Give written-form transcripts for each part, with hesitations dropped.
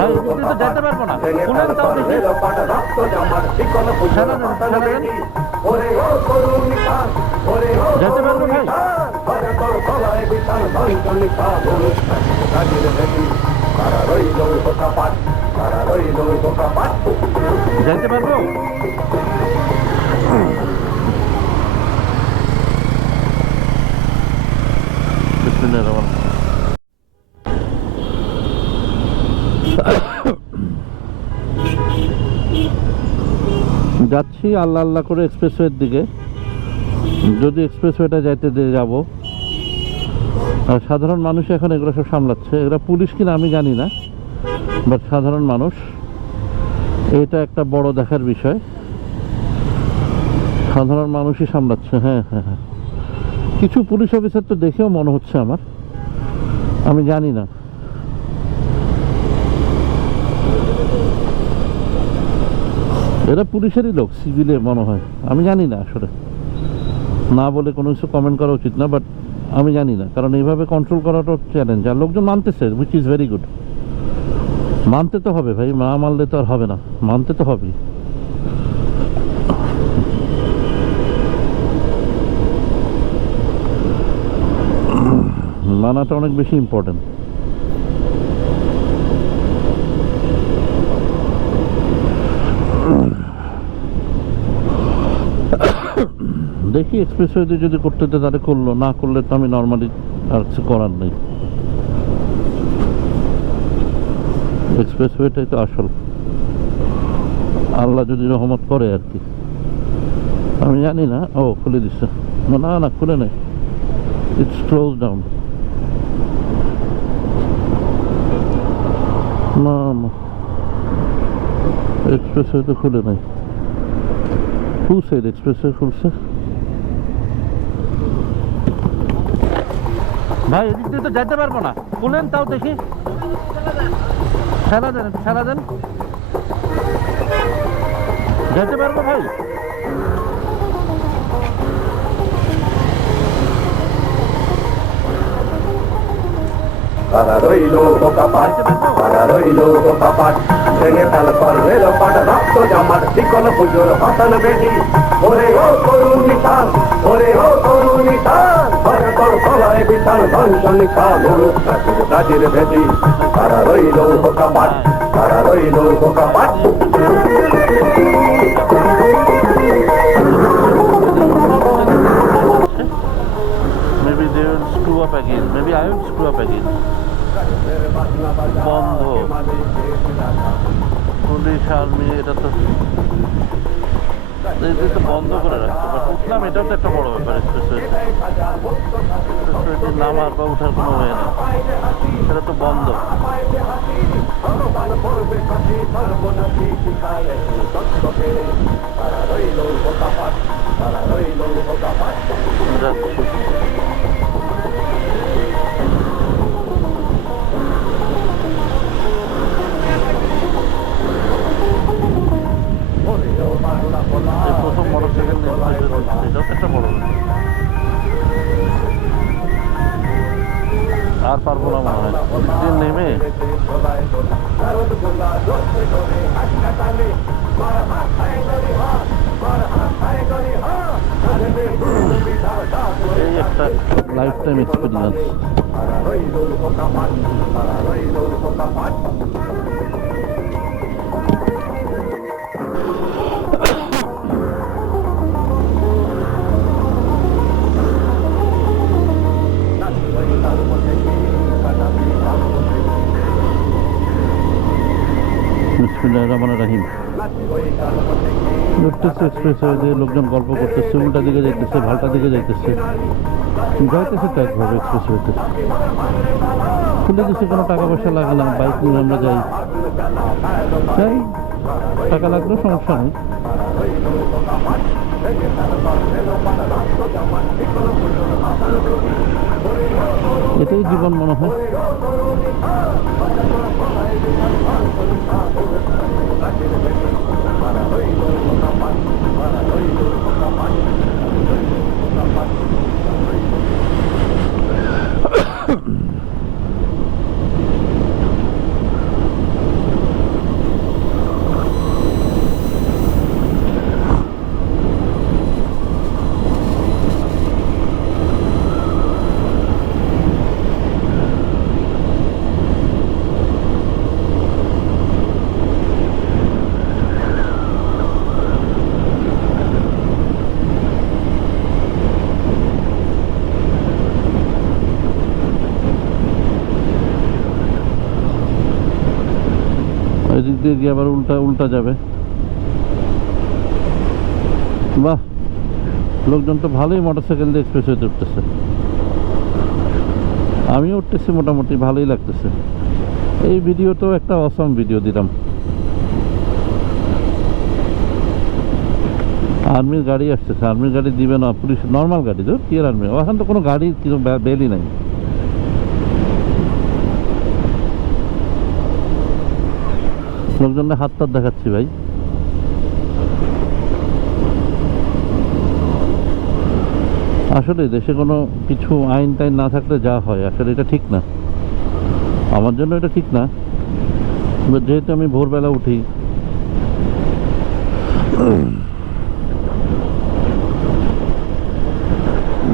ভাই এদিক দিয়ে তো যেতে পারবো না, খুলেন তাও দেখি। ঠেলা দেন, ঠেলা দেন। যেতে পারবো ভাই? যাইতে পারবো? বিসমিল্লাহির রহমানির রহিম। যাচ্ছি আল্লাহ আল্লাহ করে এক্সপ্রেসওয়ের দিকে। যদি এক্সপ্রেসওয়েটা যাইতে দিয়ে যাবো। আর সাধারণ মানুষ এখন এগুলো সব সামলাচ্ছে, এরা পুলিশ কিনা আমি জানি না, বাট সাধারণ মানুষ, এটা একটা বড় দেখার বিষয়। সাধারণ মানুষই সামলাচ্ছে। হ্যাঁ হ্যাঁ হ্যাঁ, কিছু পুলিশ অফিসার তো দেখেও মনে হচ্ছে আমার, আমি জানি না। এরা পুলিশেরই লোক, সিভিলে মনে হয়, আমি জানি না আসলে, না বলে কোনো কিছু কমেন্ট করা উচিত না, বাট আমি জানি না, কারণ এইভাবে কন্ট্রোল করাটা চ্যালেঞ্জ। আর লোকজন মানতেছে, উইচ ইজ ভেরি গুড। মানতে তো হবে ভাই, না মানলে তো আর হবে না, মানতে তো হবেই। মানাটা অনেক বেশি ইম্পর্টেন্ট। দেখি এক্সপ্রেসওয়েতে যদি করতে দেয় তাহলে করলো, না করলে তো আমি নর্মালি আর কিছু করার নেই। এক্সপ্রেসওয়েটাই তো আসল, আল্লাহ যদি রহমত করে আর কি। আমি জানি না। ও খুলে দিচ্ছে, না না খুলে নেই, ইটস ক্লোজ ডাউন। না না, এক্সপ্রেসওয়ে তো খুলে নাই। হু সেড এক্সপ্রেসওয়ে খুলছে? ভাই এদিক দিয়ে তো যেতে পারবো না, খুলেন তাও দেখি। ঠেলা দেন, ঠেলা দেন। যেতে পারবো ভাই? Para রইলো বোকাপাট, para রইলো বোকাপাট, ভেঙে ফেল করবে লোপাট, রক্ত জামার শিকল পুজোর পাতাল বেটি। ওরে ও করুণ নিশান, ওরে ও করুণ নিশান, ভয় কর কলায় বিশাল ধ্বংস নিশা মুরুখ কাজির ভেটি। para রইলো বোকাপাট, para রইলো বোকাপাট। Maybe they will screw up again. Maybe I will screw up again. বন্ধ পুলিশ আর্মি, এটা তো বন্ধ করে রাখছে। বাট উঠলাম, এটাও তো একটা বড় ব্যাপার। এক্সপ্রেসওয়েতে নামার বা উঠার কোনো ওয়ে নেই, এটা তো বন্ধ। যাচ্ছি। প্রথম মোটরসাইকেল নিয়ে এটাও তো একটা বড় ব্যাপার। আর পারবো না মনে হয় নেমে। এই একটা লাইফ টাইম এক্সপিরিয়েন্স। বিসমিল্লাহির রহমানির রহিম। ঘুরতেছে এক্সপ্রেসওয়ে দিয়ে, লোকজন গল্প করতেছে, উল্টা দিকে যাইতেছে, ভাল্টা দিকে যাইতেছে, যাইতেছে তো একভাবে এক্সপ্রেসওয়েতে। খুলে দিচ্ছে, কোনো টাকা পয়সা লাগে না, বাইক নিয়ে আমরা যাই, যাই, টাকা লাগলেও সমস্যা নেই। এটাই জীবন মনে হয়। ওই দিক দিয়ে গিয়ে আবার উল্টা উল্টা যাবে। বাহ, লোকজন তো ভালোই মোটরসাইকেল দিয়ে এক্সপ্রেসওয়েতে উঠতেছে। আমিও উঠতেছি, মোটামুটি ভালোই লাগতেছে। এই ভিডিওটাও একটা অসম ভিডিও দিলাম। আর্মির গাড়ি আসতেছে, আর্মির গাড়ি দিবে না, পুলিশ নর্মাল গাড়ি তো কি আর আর্মি, এখন তো কোনো গাড়ির কিছু বেলই নাই। লোকজনকে হাত তাত দেখাচ্ছি ভাই। আসলে দেশে কোনো কিছু আইন টাইন না থাকলে যা হয়, আসলে এটা ঠিক না, আমার জন্য এটা ঠিক না। যেহেতু আমি ভোরবেলা উঠি,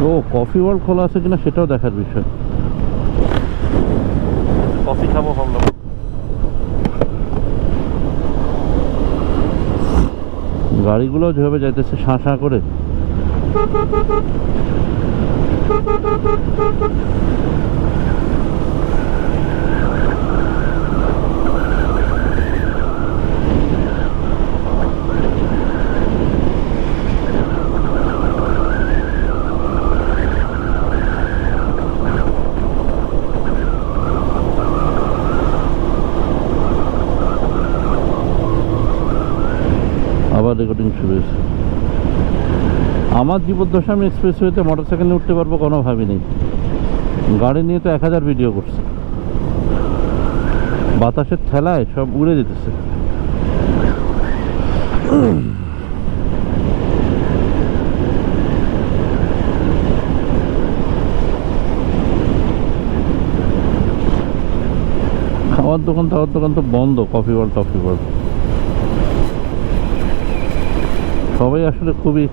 ও কফি ওয়ার্ল্ড খোলা আছে কিনা সেটাও দেখার বিষয়। কফি খাবো ভাবলাম। গাড়িগুলো যেভাবে যাইতেছে শাঁ শাঁ করে, আবার রেকর্ডিং শুরু হয়েছে। আমার জীবদ্দশা আমি এক্সপ্রেসওয়েতে মোটরসাইকেল নিয়ে উঠতে পারবো কোনো ভাবিনি। গাড়ি নিয়ে তো 1000 ভিডিও করছে, বাতাসের ঠেলায় সব উড়ে যেতেছে। খাওয়ার দোকান টাওয়ার দোকান তো বন্ধ, কফি ওয়ার্ল্ড টফি ওয়ার্ল্ড সবাই আসলে খুবই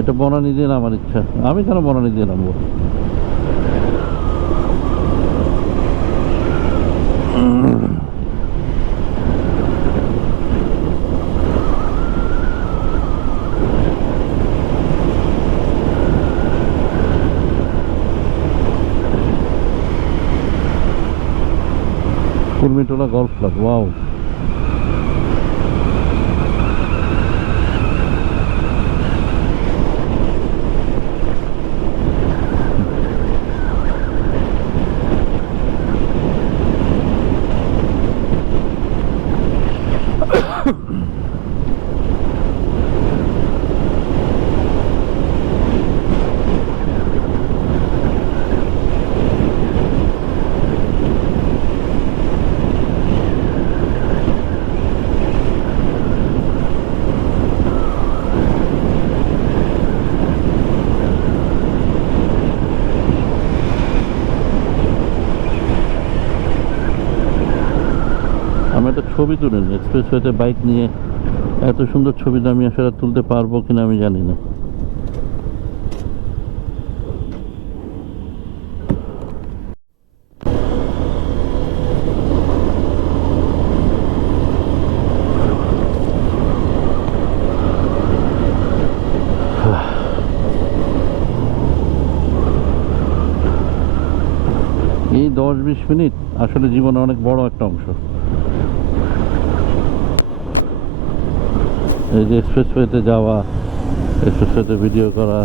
এটা বনানী দিয়ে নামার ইচ্ছা। আমি কেন বনানী দিয়ে নামবো? Kurmitola golf club, wow. আমি একটা ছবি তুলে নিই এক্সপ্রেসওয়েতে বাইক নিয়ে। এত সুন্দর ছবিটা আমি আসলে তুলতে পারবো কিনা আমি জানি না। এই 10-20 মিনিট আসলে জীবনে অনেক বড় একটা অংশ। এই যে এক্সপ্রেসওয়েতে যাওয়া, এক্সপ্রেসওয়েতে ভিডিও করা,